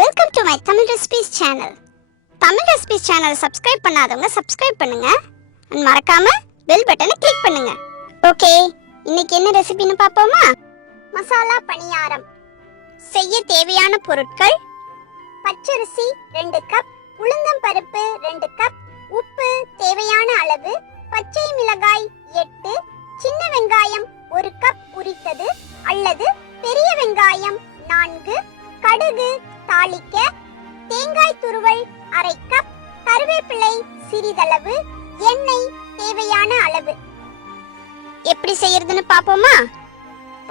Welcome to my Tamil Recipes channel. Tamil Recipes channel subscribe பண்ணாதவங்க subscribe பண்ணுங்க and மறக்காம bell button click பண்ணுங்க. Okay, இன்னைக்கு என்ன ரெசிபின்னு பாப்போமா? மசாலா பணியாரம். செய்ய தேவையான பொருட்கள்: பச்சரிசி 2 கப், உளுந்தம் பருப்பு 2 கப், உப்பு தேவையான அளவு, பச்சை மிளகாய் 8, சின்ன வெங்காயம் 1 கப் உரித்தது அல்லது பெரிய வெங்காயம் 4, கடுகு தாளிக்க, தேங்காய் துருவல் 1/2 கப், கருவேப்பிலை சிறிதளவு, எண்ணெய் தேவையான அளவு. எப்படி செய்யறதுன்னு பாப்போமா?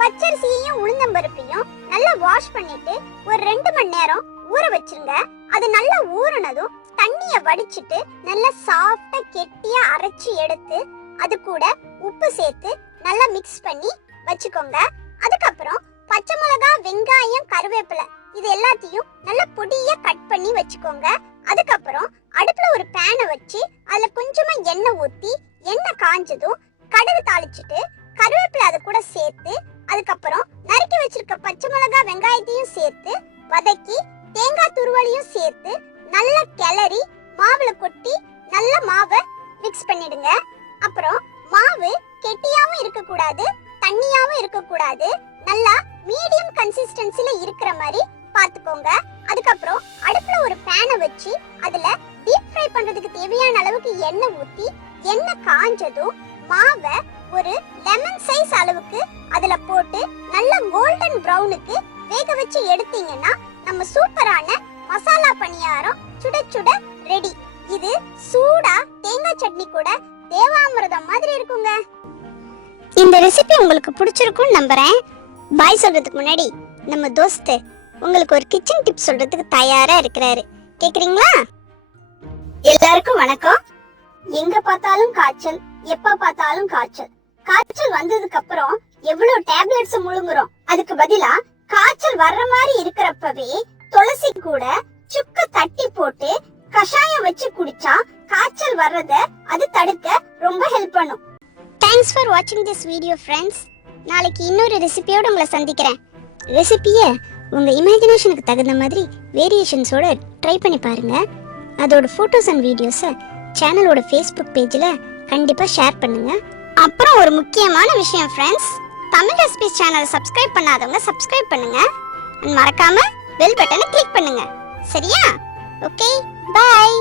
பச்சரிசியையும் உளுந்தம்பருப்பையும் நல்லா வாஷ் பண்ணிட்டு ஒரு 2 மணி நேரம் ஊற வச்சிருங்க. அது நல்லா ஊறினதும் தண்ணியை வடிச்சிட்டு நல்லா சாஃப்டா கெட்டியா அரைச்சி எடுத்து அது கூட உப்பு சேர்த்து நல்லா மிக்ஸ் பண்ணி வச்சுக்கோங்க. அதுக்கப்புறம் பச்சை மிளகாய், வெங்காயம், கருவேப்பிலை இது எல்லாத்தையும் நல்லா பொடியா கட் பண்ணி வச்சுக்கோங்க. அதுக்கப்புறம் அடுப்புல ஒரு பேனை வச்சு அதுல கொஞ்சமா எண்ணெய் ஊத்தி, எண்ணெய் காஞ்சதும் கடுகு தாளிச்சிட்டு கருவேப்பிலை அது கூட சேர்த்து, அதுக்கப்புறம் நறுக்கி வச்சிருக்க பச்சை மிளகாய், வெங்காயத்தையும் சேர்த்து வதக்கி, தேங்காய் துருவலையும் சேர்த்து நல்லா கிளறி மாவுல கொட்டி நல்லா மாவை மிக்ஸ் பண்ணிடுங்க. அப்புறம் மாவு கெட்டியாவும் இருக்க கூடாது, தண்ணியாவும் இருக்க கூடாது, நல்லா மீடியம் கன்சிஸ்டன்சில இருக்கிற மாதிரி பாத்துக்கோங்க. அதுக்கப்புறம் அடுப்புல ஒரு பேனை வச்சு அதுல டீப் ஃப்ரை பண்றதுக்கு தேவையான அளவுக்கு எண்ணெய் ஊத்தி, எண்ணெய் காஞ்சதும் மாவை ஒரு லெமன் சைஸ் அளவுக்கு அதுல போட்டு நல்லா கோல்டன் பிரவுனுக்கு வேக வச்சு எடுத்தீங்கன்னா நம்ம சூப்பரான மசாலா பணியாரம் சுட சுட ரெடி. இது சூடா தேங்காய் சட்னி கூட தேவாமிர்தம் மாதிரி இருக்குங்க. இந்த ரெசிபி உங்களுக்கு பிடிச்சிருக்கும்னு நம்புறேன். பாய் சொல்றதுக்கு முன்னாடி நம்ம தோஸ்து உங்களுக்கு ஒரு கிச்சன் டிப் சொல்றதுக்கு தயாரா இருக்கிறாரு. கேக்குறீங்களா? எல்லாருக்கும் வணக்கம். எங்க பார்த்தாலும் காய்ச்சல், எப்ப பார்த்தாலும் காய்ச்சல். காய்ச்சல் வந்ததுக்கு அப்புறம் எவ்வளவு டேப்லெட்ஸ் முழுங்குறோம். அதுக்கு பதிலா காய்ச்சல் வர்ற மாதிரி இருக்கிறப்பவே துளசி கூட சுக்கு தட்டி போட்டு கஷாயம் வச்சு குடிச்சா காய்ச்சல் வர்றத அது தடுக்க ரொம்ப ஹெல்ப் பண்ணும். Thanks for watching this video friends. நாளைக்கு இன்னொரு ரெசிபியோட உங்களை சந்திக்கிறேன். ரெசிபியை உங்க இமேஜினேஷனுக்கு தகுந்த மாதிரி வேரியேஷன்ஸோட ட்ரை பண்ணி பாருங்க. அதோட போட்டோஸ் அண்ட் வீடியோஸை சேனலோட ஃபேஸ்புக் பேஜில் கண்டிப்பாக ஷேர் பண்ணுங்க. அப்புறம் ஒரு முக்கியமான விஷயம் ஃப்ரெண்ட்ஸ், தமிழ் ரெசிபிஸ் சேனலை சப்ஸ்கிரைப் பண்ணாதவங்க சப்ஸ்கிரைப் பண்ணுங்க. மறக்காம பெல் பட்டனை கிளிக் பண்ணுங்க. சரியா? ஓகே, பாய்.